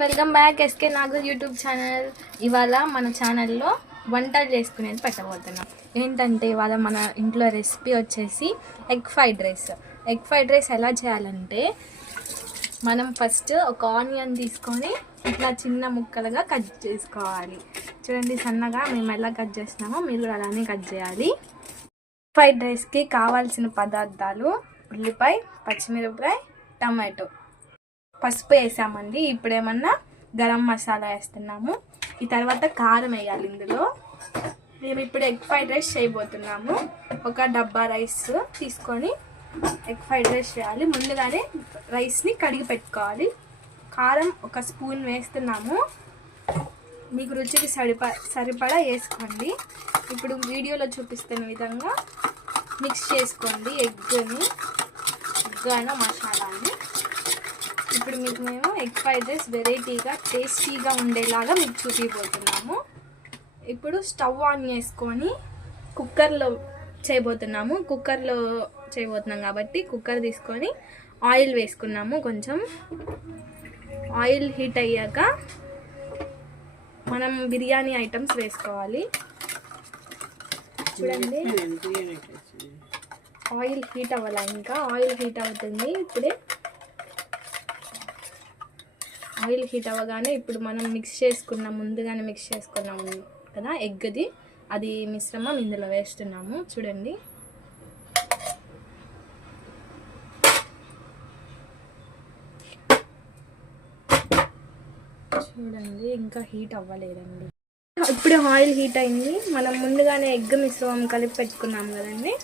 Welcome back SK నాగు YouTube channel. ఇవాళ మన ఛానల్లో వంటలు చేసుకునేది పెట్టబోతున్నాం. ఏంటంటే ఇవాళ మన ఇంట్లో రెసిపీ వచ్చేసి egg fried rice. Egg fried rice ఎలా చేయాలంటే మనం ఫస్ట్ ఒక ఆనియన్ తీసుకొని ఇట్లా చిన్న ముక్కలుగా కట్ చేసుకోవాలి. చూడండి సన్నగా మేము ఎలా కట్ చేస్తున్నామో మీరు కూడా అలానే కట్ చేయాలి. ఫ్రైడ్ రైస్కి కావాల్సిన పదార్థాలు ఉల్లిపాయ, పచ్చిమిరపకాయ, టమాటో, పసుపు వేసామండి. ఇప్పుడు ఏమన్నా గరం మసాలా వేస్తున్నాము. ఈ తర్వాత కారం వేయాలి. ఇందులో మేము ఇప్పుడు ఎగ్ ఫ్రైడ్ రైస్ చేయబోతున్నాము. ఒక డబ్బా రైస్ తీసుకొని ఎగ్ ఫ్రైడ్ రైస్ చేయాలి. ముందుగానే రైస్ని కడిగి పెట్టుకోవాలి. కారం ఒక స్పూన్ వేస్తున్నాము. మీకు రుచికి సరిపడా వేసుకోండి. ఇప్పుడు వీడియోలో చూపిస్తున్న విధంగా మిక్స్ చేసుకోండి ఎగ్ అయినా మసాలాని. ఇప్పుడు మీకు మేము ఎగ్ ఫ్రైడ్ రైస్ వెరైటీగా టేస్టీగా ఉండేలాగా మీకు చూపిపోతున్నాము. ఇప్పుడు స్టవ్ ఆన్ చేసుకొని కుక్కర్లో చేయబోతున్నాం కాబట్టి కుక్కర్ తీసుకొని ఆయిల్ వేసుకున్నాము. కొంచెం ఆయిల్ హీట్ అయ్యాక మనం బిర్యానీ ఐటమ్స్ వేసుకోవాలి. చూడండి ఆయిల్ హీట్ అవ్వాలి. ఇంకా ఆయిల్ హీట్ అవుతుంది. ఇప్పుడే ఆయిల్ హీట్ అవ్వగానే ఇప్పుడు మనం ముందుగానే మిక్స్ చేసుకున్నాము కదా ఎగ్ది, అది మిశ్రమం ఇందులో వేస్తున్నాము. చూడండి ఇంకా హీట్ అవ్వలేదండి. ఇప్పుడే ఆయిల్ హీట్ అయింది. మనం ముందుగానే ఎగ్ మిశ్రమం కలిపి పెట్టుకున్నాం కదండి,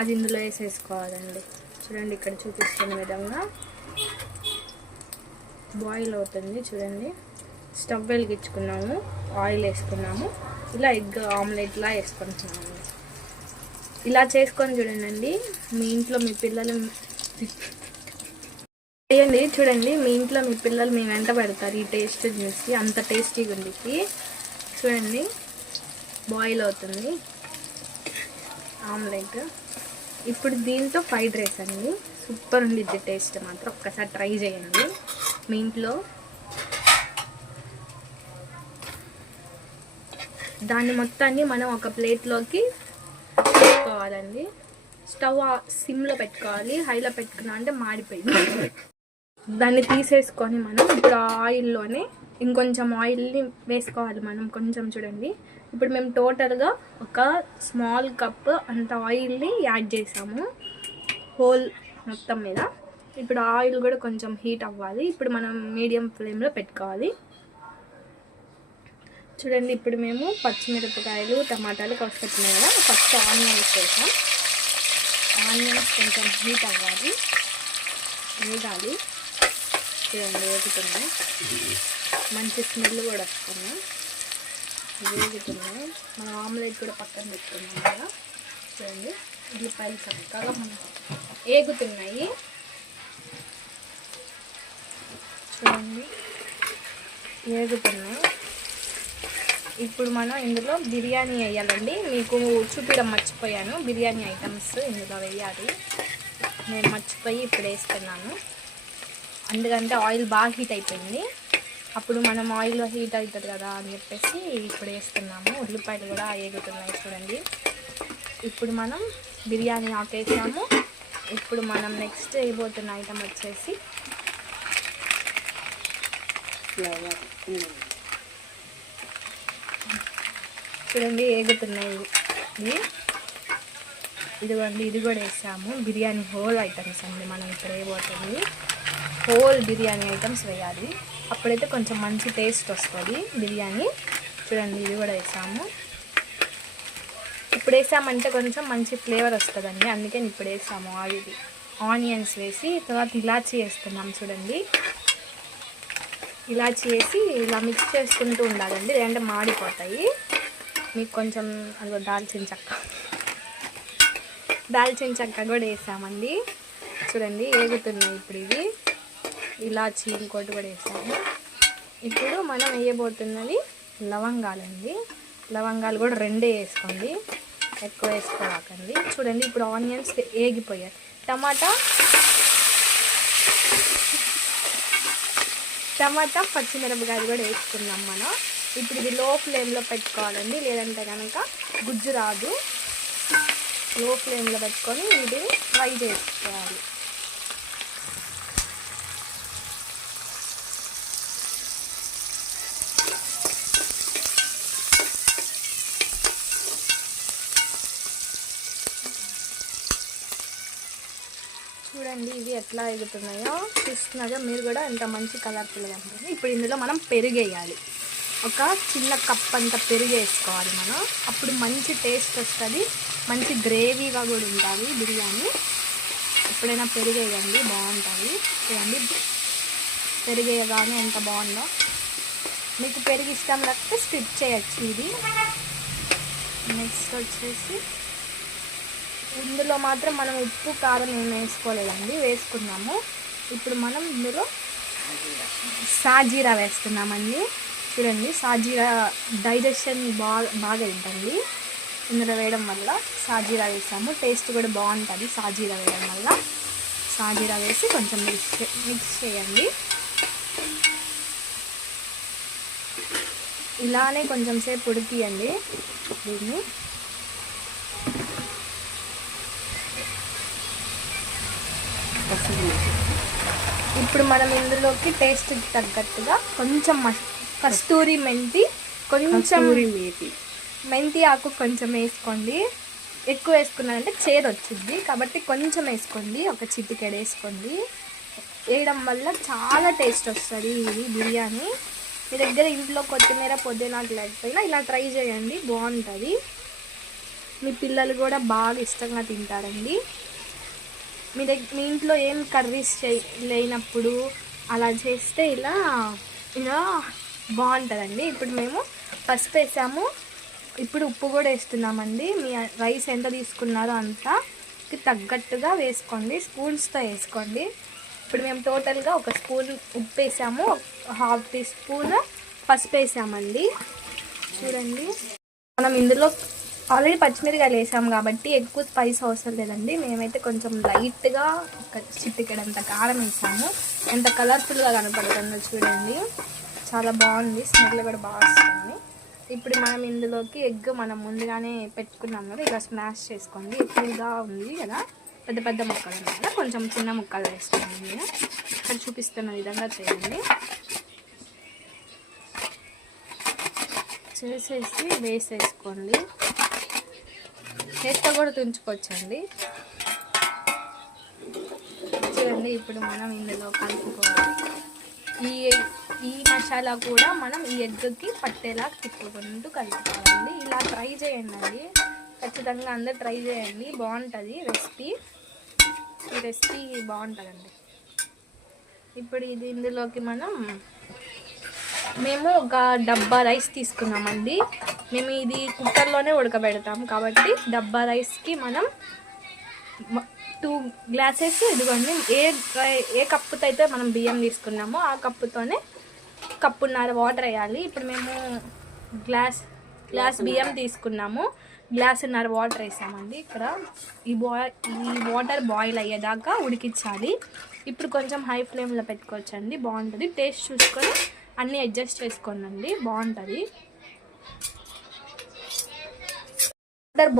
అది ఇందులో వేసేసుకోవాలండి. చూడండి ఇక్కడ చూపిస్తున్న విధంగా బాయిల్ అవుతుంది. చూడండి స్టవ్ వెలిగించుకున్నాము, ఆయిల్ వేసుకున్నాము. ఇలా ఎగ్ ఆమ్లెట్లా వేసుకుంటున్నాము. ఇలా చేసుకొని చూడండి. మీ ఇంట్లో మీ పిల్లలు చేయండి. చూడండి మీ ఇంట్లో మీ పిల్లలు మీ వెంట పెడతారు ఈ టేస్ట్ చూసి. అంత టేస్టీగా ఉంది. చూడండి బాయిల్ అవుతుంది ఆమ్లెట్. ఇప్పుడు దీంతో ఫ్రైడ్ రైస్ అండి, సూపర్ ఉండిద్ది టేస్ట్ మాత్రం. ఒక్కసారి ట్రై చేయండి మీ ఇంట్లో. దాన్ని మొత్తాన్ని మనం ఒక ప్లేట్లోకి పెట్టుకోవాలండి. స్టవ్ సిమ్లో పెట్టుకోవాలి. హైలో పెట్టుకున్నా అంటే మాడిపోయింది. దాన్ని తీసేసుకొని మనం ఇప్పుడు ఆయిల్లోనే ఇంకొంచెం ఆయిల్ని వేసుకోవాలి మనం కొంచెం. చూడండి ఇప్పుడు మేము టోటల్గా ఒక స్మాల్ కప్ అంత ఆయిల్ని యాడ్ చేసాము హోల్ మొత్తం మీద. ఇప్పుడు ఆయిల్ కూడా కొంచెం హీట్ అవ్వాలి. ఇప్పుడు మనం మీడియం ఫ్లేమ్లో పెట్టుకోవాలి. చూడండి ఇప్పుడు మేము పచ్చిమిరపకాయలు, టమాటాలు కోసుకొచ్చినాయి కదా, ఫస్ట్ ఆనియన్స్ వేసాం. ఆనియన్స్ కొంచెం హీట్ అవ్వాలి, వేగాలి. చూడండి వేగుతున్నాయి, మంచి స్మెల్ కూడా వస్తున్నాయి, వేగుతున్నాయి. మనం ఆమ్లెట్ కూడా పక్కన పెట్టుకున్నాం కదా. చూడండి ఉల్లిపాయలు చక్కగా వేగుతున్నాయి. చూడండి వేగుతున్నాయి. ఇప్పుడు మనం ఇందులో బిర్యానీ వేయాలండి. మీకు చూపించడం మర్చిపోయాను, బిర్యానీ ఐటమ్స్ ఇందులో వేయాలి. నేను మర్చిపోయి ఇప్పుడు వేస్తున్నాను. ఎందుకంటే ఆయిల్ బాగా హీట్ అయిపోయింది. అప్పుడు మనం ఆయిల్ హీట్ అవుతుంది కదా అని చెప్పేసి ఇప్పుడు వేస్తున్నాము. ఉల్లిపాయలు కూడా వేగుతున్నాయి. చూడండి ఇప్పుడు మనం బిర్యానీ ఆకేసాము. ఇప్పుడు మనం నెక్స్ట్ వేయబోతున్న ఐటమ్ వచ్చేసి చూడండి వేగుతున్నాయి. ఇదిగోండి ఇది కూడా వేసాము. బిర్యానీ హోల్ ఐటమ్స్ అండి మనం ఇప్పుడు వేయబోతుంది. హోల్ బిర్యానీ ఐటమ్స్ వేయాలి, అప్పుడైతే కొంచెం మంచి టేస్ట్ వస్తుంది బిర్యానీ. చూడండి ఇది కూడా వేసాము. ఇప్పుడు వేసామంటే కొంచెం మంచి ఫ్లేవర్ వస్తుందండి, అందుకని ఇప్పుడు వేసాము. ఆనియన్స్ వేసి తర్వాత ఇలాచీ వేస్తున్నాం. చూడండి ఇలాచీ వేసి ఇలా మిక్స్ చేసుకుంటూ ఉండాలండి, లేదంటే మాడిపోతాయి. మీకు కొంచెం అదిగో దాల్చిన చెక్క కూడా వేసామండి. చూడండి వేగుతున్నాయి. ఇప్పుడు ఇది ఇలాచీ ఇంకోటి కూడా వేసాము. ఇప్పుడు మనం వేయబోతున్నది లవంగాలండి. లవంగాలు కూడా 2 వేసుకోండి, ఎక్కువ వేసుకోవాకండి. చూడండి ఇప్పుడు ఆనియన్స్ వేగిపోయాయి. టమాటా టమాటా పచ్చిమిరపకాయలు కూడా వేసుకున్నాం మనం. ఇప్పుడు ఇది లో ఫ్లేమ్లో పెట్టుకోవాలండి, లేదంటే కనుక గుజ్జు రాదు. లో ఫ్లేమ్లో పెట్టుకొని వీటిని ఫ్రై చేసుకోవాలి. చూడండి ఇవి ఎట్లా ఎగుతున్నాయో, చూస్తున్నారో మీరు కూడా ఎంత మంచి కలర్ఫుల్గా ఉంటుంది. ఇప్పుడు ఇందులో మనం పెరుగు వేయాలి. ఒక చిన్న కప్ అంత పెరుగు వేసుకోవాలి మనం. అప్పుడు మంచి టేస్ట్ వస్తుంది, మంచి గ్రేవీగా కూడా ఉంటుంది బిర్యానీ. ఎప్పుడైనా పెరుగు వేయండి, బాగుంటుంది. చూడండి పెరుగు వేయగానే ఎంత బాగుందో. మీకు పెరుగు ఇష్టం లేకపోతే స్కిప్ చేయొచ్చు ఇది. నెక్స్ట్ వచ్చేసి ఇందులో మాత్రం మనం ఉప్పు కారం ఏం వేసుకోలేదండి, వేసుకున్నాము. ఇప్పుడు మనం ఇందులో సాజీరా వేస్తున్నామండి. చూడండి సాజీరా డైజెషన్ బాగా ఉంటుంది ఇందులో వేయడం వల్ల. సాజీరా వేసాము, టేస్ట్ కూడా బాగుంటుంది సాజీరా వేయడం వల్ల. సాజీరా వేసి కొంచెం మిక్స్ చేయండి. ఇలానే కొంచెం సేపు ఉడికియండి దీన్ని. ఇప్పుడు మనం ఇందులోకి టేస్ట్కి తగ్గట్టుగా కొంచెం కస్తూరి మెంతి, కొంచెం మెంతి ఆకు కొంచెం వేసుకోండి. ఎక్కువ వేసుకున్నారంటే చేదు వచ్చింది కాబట్టి కొంచెం వేసుకోండి, ఒక చిటికెడు వేసుకోండి. వేయడం వల్ల చాలా టేస్ట్ వస్తుంది ఇది బిర్యానీ. మీ దగ్గర ఇంట్లో కొత్తిమీర పుదీనా లేకపోయినా ఇలా ట్రై చేయండి, బాగుంటుంది. మీ పిల్లలు కూడా బాగా ఇష్టంగా తింటారండి. మీ ఇంట్లో ఏం కర్రీస్ లేనప్పుడు అలా చేస్తే ఇలా బాగుంటుందండి. ఇప్పుడు మేము పసుపు వేసాము, ఇప్పుడు ఉప్పు కూడా వేస్తున్నామండి. మీ రైస్ ఎంత తీసుకున్నారో అంతకి తగ్గట్టుగా వేసుకోండి, స్పూన్స్తో వేసుకోండి. ఇప్పుడు మేము టోటల్గా ఒక స్పూన్ ఉప్పు వేసాము, 1/2 టీ స్పూన్ పసుపు వేసామండి. చూడండి మనం ఇందులో ఆల్రెడీ పచ్చిమిరకాయలు వేసాము కాబట్టి ఎక్కువ స్పైస్ అవసరం లేదండి. మేమైతే కొంచెం లైట్గా ఒక చిటికెడంత కారం వేసాము. ఎంత కలర్ఫుల్గా కనపడుతుందో చూడండి, చాలా బాగుంది, స్మెల్ కూడా బాగా వస్తుంది. ఇప్పుడు మనం ఇందులోకి ఎగ్ మనం ముందుగానే పెట్టుకున్నాం కదా, ఇలా స్మాష్ చేసుకోండి. ఎక్కువగా ఉంది కదా, పెద్ద పెద్ద ముక్కలు ఉన్నాయి కదా, కొంచెం చిన్న ముక్కలు వేసుకోండి. ఇక్కడ చూపిస్తున్న విధంగా చేయండి. చేసేసి వేసేసుకోండి. చేత్తో కూడా తుంచుకోవచ్చండి. చూడండి ఇప్పుడు మనం ఇందులో కలుపుకోవాలి. ఈ మసాలా కూడా మనం ఈ ఎగ్కి పట్టేలా తిప్పుకుంటూ కలుపుకోవాలండి. ఇలా ట్రై చేయండి, ఖచ్చితంగా అందరు ట్రై చేయండి, బాగుంటుంది రెసిపీ. ఈ రెసిపీ బాగుంటుందండి. ఇప్పుడు ఇది ఇందులోకి మేము ఒక డబ్బా రైస్ తీసుకున్నామండి. మేము ఇది కుక్కర్లోనే ఉడకబెడతాము కాబట్టి డబ్బా రైస్కి మనం 2 గ్లాసెస్ ఇదిగోండి, ఏ కప్పుతో అయితే మనం బియ్యం తీసుకున్నామో ఆ కప్పుతోనే కప్పున్నర వాటర్ వేయాలి. ఇప్పుడు మేము గ్లాస్ బియ్యం తీసుకున్నాము, గ్లాసున్నర వాటర్ వేసామండి. ఇక్కడ ఈ వాటర్ బాయిల్ అయ్యేదాకా ఉడికించాలి. ఇప్పుడు కొంచెం హై ఫ్లేమ్లో పెట్టుకోవచ్చండి, బాగుంటుంది. టేస్ట్ చూసుకొని అన్నీ అడ్జస్ట్ చేసుకోండి, బాగుంటుంది. వాటర్